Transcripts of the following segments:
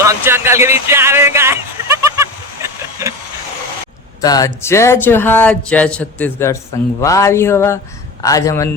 तो हम जंगल के बीच आ रहे हैं। तो जय जोहार, जय छत्तीसगढ़, संगवारी होगा। आज हमन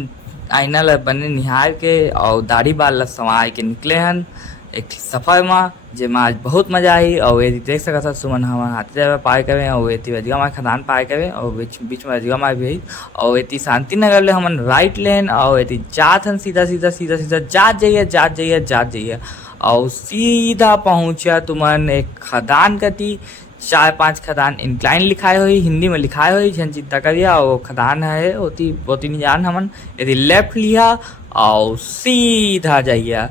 आईना ला बने निहार के और दाढ़ी बाल ला संवार के निकले हन एक सफर में, जेमा आज बहुत मजा आई। और ये देख सकत हस सुमन हमन हाथी जगह पार करे और ये वजिगा मार खदान पार करे और बीच बीच में वजिगा मार भी। और ये शांति नगर ले हमन राइट लेन और ये जात हन सीधा सीधा सीधा सीधा जात जाइए जात जाइए जात जाइए और सीधा पहुंचा तुमन एक खदान कती। 4-5 खदान इंक्लाइन लिखाए हुई, हिंदी में लिखाए हुई, झन चिंता करिया। और खदान है होती होती नहीं जान हमन। यदि लेफ्ट लिया और सीधा जाइया,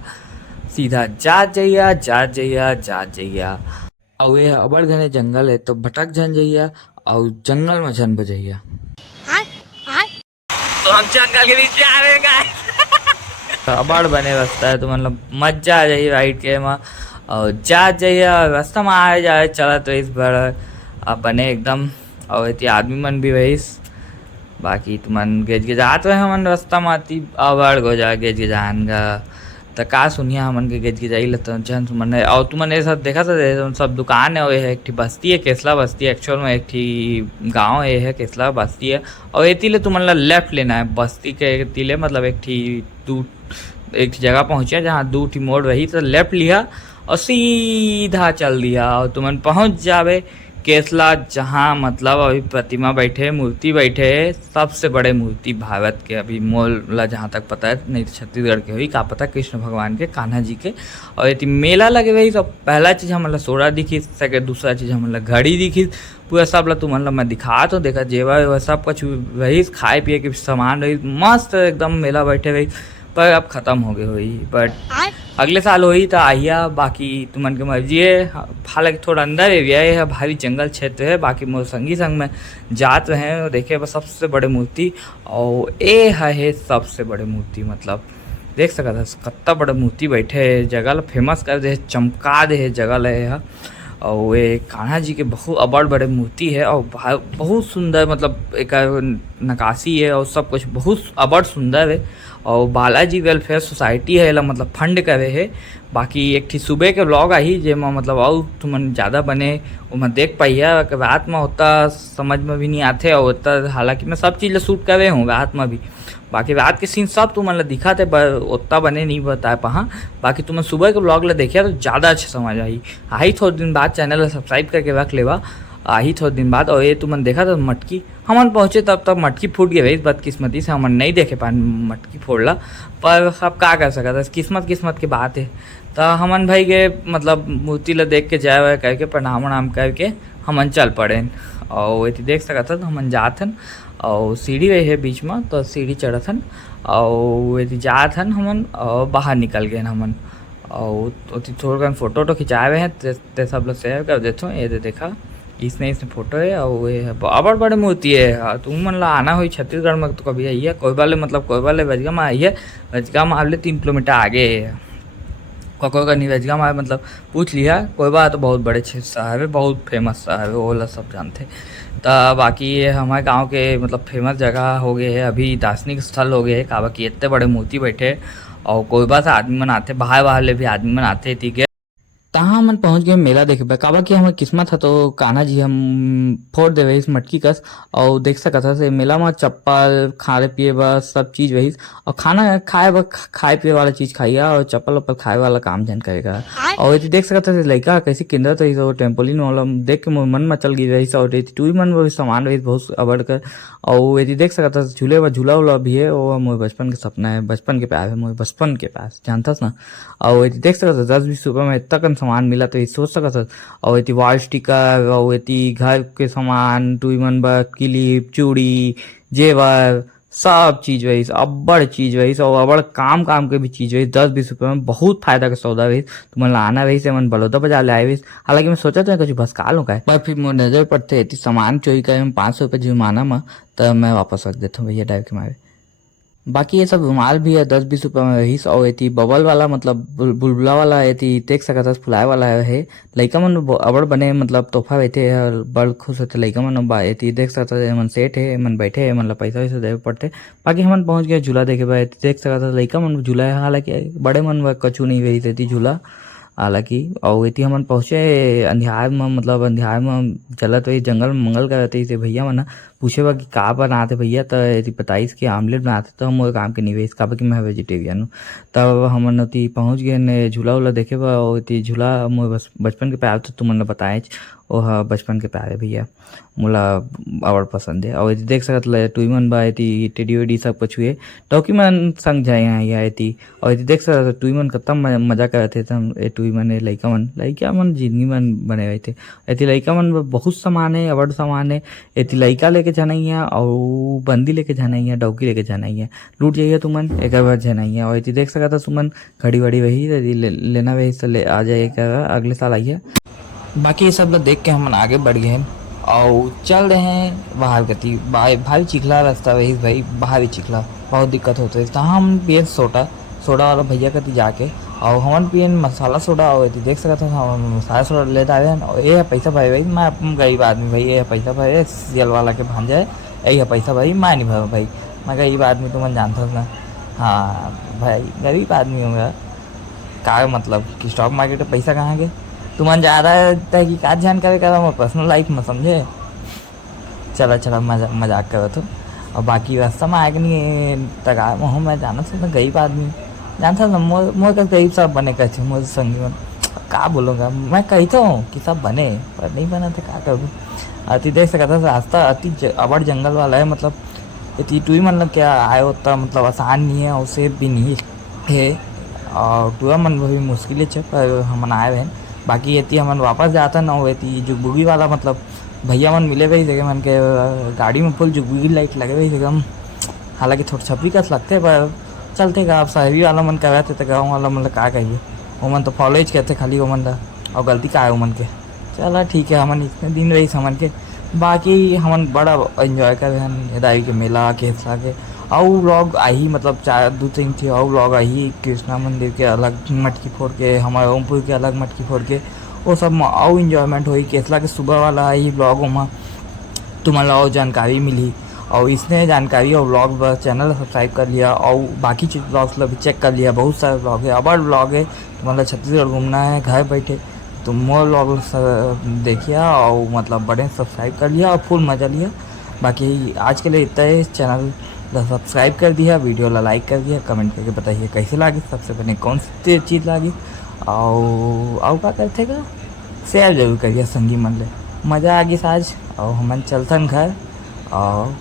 सीधा जात जाइया जात जाइया जात जाइया। और ये अबड़ घने जंगल है तो भटक जन जाइया और जंगल में जन बजाइया। तो हम जंगल के बीच आ रहे हैं। तो अबड़ बने रास्ता है तो मतलब मजा आ जाइए राइड के में और जात जाइए रास्ता में आए जाए चला तो इस बार अब बने एकदम। और इतनी आदमी मन भी वहीस बाकी तुमन गेज के जात रहे हमन रास्ता में आती अबड़ गो जा गेज के जान गा। तो का सुनिया हमन के गेज के जाई लता जन तुमन और तुमन ये सब देखा था सब दुकान है। है एक ठी बस्ती है, केसला बस्ती एक्चुअल में एक ठी गांव है केसला बस्ती है। और ये तिले तुमन ला लेफ्ट लेना है बस्ती के तिले, मतलब एक ठी जगह पहुंचे जहाँ 2 ठी मोड़ रही तो लेफ्ट लिया और सीधा चल दिया और तुमन पहुंच जावे केसला, जहाँ मतलब अभी प्रतिमा बैठे, मूर्ति बैठे, सबसे बड़े मूर्ति भारत के अभी मोल ला जहाँ तक पता है, नहीं तो छत्तीसगढ़ के हुई का पता, कृष्ण भगवान के, कान्हा जी के। और ये मेला लगे हुई तो पहला चीज़ हमला सोरा दिखी, सेकेंड दूसरा चीज़ हमला घड़ी दिखी, पूरा सब ला तुमन ला मैं दिखा तो देखा जेवर सब कुछ वही, खाए पिए के सामान रही, मस्त एकदम मेला बैठे रही। पर अब ख़त्म हो गई हुई, बट अगले साल हुई तो आइया। बाकी तुमन के मर्जी है, हालांकि थोड़ा अंदर एरिया है, भारी जंगल क्षेत्र है। बाकी मोर संगी संग में जात रहे हैं देखे बस सबसे बड़े मूर्ति। और ये है सबसे बड़े मूर्ति, मतलब देख सकता है कितना बड़े मूर्ति बैठे है, जगह ला फेमस कर दे, चमका दे जगह ला। और ये कान्हा जी के बहुत अबड़ बड़े मूर्ति है और बहुत सुंदर, मतलब एक नकाशी है और सब कुछ बहुत अबड़ सुंदर है। और बालाजी वेलफेयर सोसाइटी है ला मतलब फंड करे है। बाकी एक ठी सुबह के व्लॉग आई जेमा मतलब और तुमन ज़्यादा बने वो देख पाइया। रात में होता समझ में भी नहीं आते और होता, हालांकि मैं सब चीज़ शूट करे हूँ रात में भी। बाकी रात के सीन सब तुमन ला दिखा थे उतना बने नहीं बता पा। बाकी तुमन सुबह के व्लॉग ला देखिया तो ज़्यादा अच्छा समझ आई थोड़े दिन बाद चैनल ला सब्सक्राइब करके रख लेवा आई थोड़े दिन बाद। और ये तुमन देखा था मटकी हमन पहुँचे तब तक मटकी फूट गई भाई, बदकिस्मती से हमन नहीं देखे पाए मटकी फोड़ला। पर अब क्या कर सकता है, किस्मत की बात है। तो हमन भाई के मतलब मूर्ति ला देख के जाए वाए करके प्रणाम वणाम करके हमन चल पड़े। और ये देख सकत हन हमन जात हन और सीढ़ी रही है बीच में तो सीढ़ी चढ़त हन और ये जात हन हमन और बाहर निकल गए हमन। और थोड़ा फोटो खिंचाए हुए हैं ते सब लोग शेयर कर देते हो। ये देखा इसने फोटो है और ये अबड़ बड़े मूर्ति है। तुम मन ला आना हुई छत्तीसगढ़ में तो कभी आइए, कोई बाले मतलब कोई बाले वजगा में आइए, वजगा में आगे 3 किलोमीटर आगे है कोई का नहीं वजगा में मतलब पूछ लिया कोई बात। तो बहुत बड़े शहर है, बहुत फेमस शहर है, वो ला सब जानते। तो बाकी ये हमारे गांव के मतलब फेमस जगह हो गए है, अभी दार्शनिक स्थल हो गए है। का बाकी इतने बड़े मूर्ति बैठे और कोई बात आदमी मन आते, बाहर ले भी आदमी मन आते। ठीक है तहाँ मन पहुंच गए मेला देखे काबा कि हमारे किस्मत है तो कान्हा जी हम फोड़ देवे इस मटकी कस। और देख सकत है मेला में चप्पल खाए पिए बस सब चीज वही और खाना खाए पिए वाला चीज खाइए और चप्पल वप्पल खाए वाला काम जन करेगा। और ये देख सकते है लड़का कैसे केंद्र तो टेम्पोलिन वाला देख के मन में चल गई रही और टूरी मन में सामान रही बहुत अबड़ कर। और ये देख सकता है झूला उला भी है, वो मोर बचपन के सपना है, बचपन के प्यार है, मोर बचपन के प्यार जानता ना। और ये देख सकता है 10-20 रुपये में इतना सामान मिला तो ये सोच सकत। और ये वॉल स्टिकर और ये घर के सामान टूईमन बर क्लिप चूड़ी जेवर सब चीज वही अब्बड़ चीज वही और अब्बड़ काम के भी चीज वही 10-20 रुपये में बहुत फायदा का सौदा वही। तुमन आना वही से मन बड़ौदा बाजार ले आए वही। हालांकि मैं सोचा था कुछ भस्काल हो पर फिर मुझे नजर पड़ते सामान चोरी करे 500 रुपये जुर्माना में तो मैं वापस रख देता हूँ भैया ड्राइव के मारे। बाकी ये सब रुमाल भी है 10-20 रुपये में रही। और ये बबल वाला मतलब बुलबुला वाला ये देख सकता फुलाए वाला है। लड़का मन अबड़ बने मतलब तोहफा रहते बड़ खुश होते लड़का मन। ये देख सकता मन सेठ है मन बैठे है मतलब पैसा वैसा देवे पड़ते। बाकी हमन पहुंच गए झूला देखे भाई देख सकता लड़का मन झूला है, हालांकि बड़े मन कछु नहीं रही रहती झूला। हालांकि और इति हमन पहुँचे अंधियार में, मतलब अंधियार में चलत वही जंगल में मंगल करते से भैया मन पूछे बा कि का बनाते भैया, तो यदि बताइस कि आमलेट बनाते, तो हम वो काम के निवेश का कि मैं वेजिटेरियन हूँ। तब हमन अति पहुँच गए ने झूला उला देखे बा, और इति झूला मोर बस बचपन के प्यार तो तुमन बताए ओह बचपन के प्यारे भैया मोला और पसंद है। और देख सकत ल टुई मन बा एती टेडी वेडी सब कुछ हुए टोकी मन संग जाए यहाँ एती। और देख सकत टुई मन कितना मजा करत थे तम ए टुई मन लइका मन जिंदगी मन बने रहे थे। एती लइका मन बहुत सामान है, अवड़ सामान है। एती लइका लेके जाना ही है और बंदी लेके जाना ही है, डौकी लेके जाना ही है, लूट जाइए तुमन एक बार जाना ही है। और एती देख सकत सुमन घड़ी वड़ी वही लेना वही से ले आ जाए अगले साल आइए। बाकी ये सब लोग देख के हम आगे बढ़ गए हैं और चल रहे हैं बाहर गति। भाई चिखला रास्ता वही भाई बाहर ही चिखला बहुत दिक्कत होते है। तो हम पिए सोडा वाला भैया कति जाके और हमन पिए मसाला सोडा। और देख सकते हैं हम मसाला सोडा लेते आए हैं। और ये पैसा भाई मैं गरीब आदमी भाई, ये पैसा भाई सीएल वाला के भांजा है, यही है पैसा भाई मैं नहीं भर भाई, मैं गरीब आदमी तो मैं जानता हूँ ना। हाँ भाई गरीब आदमी हूँ का मतलब कि स्टॉक मार्केट में पैसा कहाँ गए तुमन ज़्यादा तहकीकात जानकारी करा पर्सनल लाइफ में समझे। चला मजाक करो तो। और बाकी रास्ता में आएगा नहीं तगार में हूँ मैं, जाना था गरीब आदमी जानता था मोर का गरीब सब बने कहते मोर संगी में का बोलूँगा मैं कहता हूँ कि सब बने पर नहीं बना तो क्या करूँ। अति देख सकता था रास्ता अति अबड़ जंगल वाला है, मतलब इतनी टूई मतलब क्या आए होता मतलब आसान नहीं है और सेफ भी नहीं है और टूआ मन भी मुश्किल है पर हम आए हैं। बाकी ये हमन वापस जाता ना हो जुगबुगी वाला मतलब भैया मन मिले भाई जगह मन के गाड़ी में फुल जुगबुगी लाइट लगे भाई एकदम। हालांकि थोड़ा छपरी कस लगते पर चलते का आप शहरी वाला मन कर तो गाँव वाला मतलब का कहिए वो मन तो फॉलोज कहते खाली वो मन और गलती का है वो मन के। चला ठीक है हमन इतने दिन रही समन के। बाकी हमन बड़ा एंजॉय कर रहे दाई के मेला केसला के और व्लॉग आई मतलब 2-3 थी और व्लॉग आई कृष्णा मंदिर के अलग मटकी फोड़ के हमारे ओमपुर के अलग मटकी फोड़ के वो सब में और इन्जॉयमेंट हुई। केसला के सुबह वाला आई व्लॉग में तुम्हारा और जानकारी मिली और इसने जानकारी और व्लॉग चैनल सब्सक्राइब कर लिया और बाकी चीज़ व्लॉग्स भी चेक कर लिया। बहुत सारे व्लॉग है अबर व्लॉग है मतलब छत्तीसगढ़ घूमना है घर बैठे तो मोर व्लॉग देखिए और मतलब बड़े सब्सक्राइब कर लिया और फुल मज़ा लिया। बाकी आज के लिए इतना है, चैनल सब्सक्राइब कर दिया, वीडियो ला लाइक कर दिया, कमेंट करके बताइए कैसे लगी, सबसे पहले कौन सी चीज़ लगी और क्या करते का शेयर जरूर करिए संगी मन ले। मज़ा आ गई आज और हमन चलतन घर और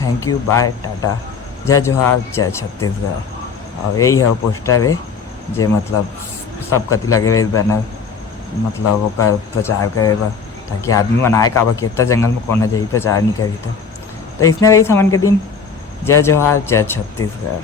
थैंक यू बाय टाटा जय जोहार जय छत्तीसगढ़। और यही है पोस्टर है जे मतलब सब कति लगे हुए बैनर मतलब वो प्रचार करेगा ताकि आदमी मनाए का कि इतना जंगल में कौन जाइए प्रचार नहीं करी तो इसने वही समन के दिन जय जोहार जय छत्तीसगढ़।